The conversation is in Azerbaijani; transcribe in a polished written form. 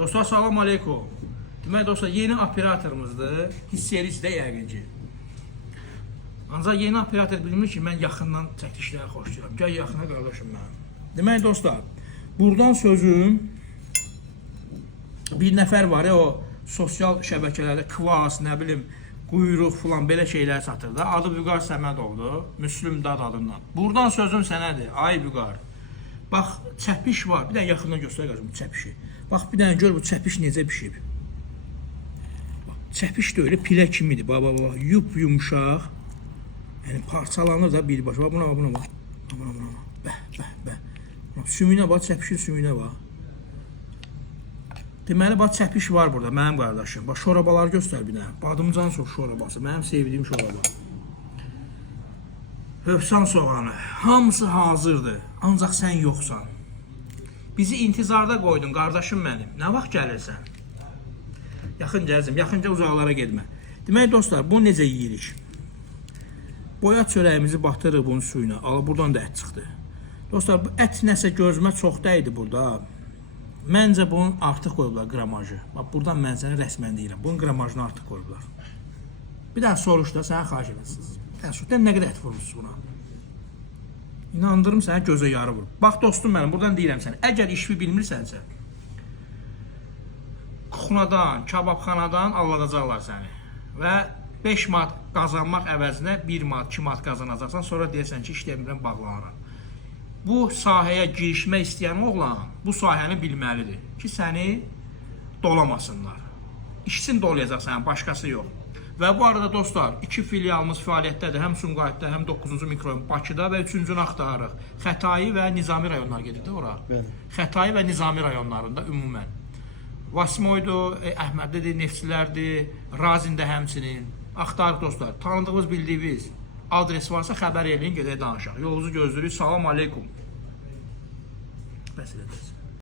Dostlar, salam aleykum. Demək dostlar, yeni operatorumuzdur. Hiss edirsiniz də yəqin ki. Ancaq yeni operator bilmir ki, mən yaxından çəkilişləri xoşlayıram. Gəl yaxına qardaşım mənim. Demək dostlar, buradan sözüm bir nəfər var ya, o sosial şəbəkələrdə kvas, nə bilim, quyruq falan belə şeylər satır da. Adı Vüqar Səmədovdur, Müslüm Dad adından. Buradan sözüm sənədir, ay Vüqar. Bax, çəpiş var. Bir dənə yaxından göstər qardaşım çəpişi. Bax, bir dənə gör bu çəpiş necə pişib. Çəpiş də öyle pilə kimidir. Bax, yumuşaq. Yəni parçalanır da birbaşa. Bax, buna bax. Bəh. Sümüyünə bax, çəpişin sümüyünə bax. Deməli, bax, çəpiş var burada, mənim qardaşım. Bax, şorabaları göstər bir dənə. Badımcan şorabası, mənim sevdiyim şoraba. Hövsan soğanı, hamısı hazırdır. Ancaq sən yoxsan. Bizi intizarda qoydun, qardaşım mənim. Nə vaxt gəlirsən? Yaxınca əzim, yaxınca uzaqlara getmə. Demək dostlar, bunu necə yeyirik? Boyat çörəyimizi batırırıq bunun suyuna. Al, buradan da ət çıxdı. Dostlar, bu ət nəsə gözümə çox dəydi burada. Məncə bunun artıq qoyublar qramajı. Bax, buradan mən sənə rəsmən deyirəm. Bunun qramajını artıq qoyublar. Bir daha soruş da, sənə xahiş edirsiniz. Sən nə qədər ət vurmuşsunuz buna? İnandırım sənə gözə yarı vurur. Bax dostum mənim, buradan deyirəm sənə. Əgər işvi bilmirsənsə, kuxunadan, kababxanadan alladacaqlar səni. Və 5 manat qazanmaq əvəzinə 1 manat, 2 manat qazanacaqsan, sonra deyirsən ki, işləmirəm, bağlanıram. Bu sahəyə girişmək istəyən oğlan bu sahəni bilməlidir ki, səni dolamasınlar. İşçin dolayacaq səni, başqası yox. Və bu arada dostlar, 2 filialımız fəaliyyətdədir. Həm Sumqayıtda, həm 9-cu mikrorayon Bakıda və 3-cünü axtarırıq. Xətai və Nizami rayonlar gedir də ora. Xətai və Nizami rayonlarında ümumən. Vasmoydu, Əhmədlidir, Neftçilərdir, Razində həmçinin. Axtarıq dostlar. Tanıdığımız, bildiyiniz adres varsa xəbər eləyin, gedək danışaq. Yolunuzu gözləyirik. Salam aleykum. Bəs edəcəz.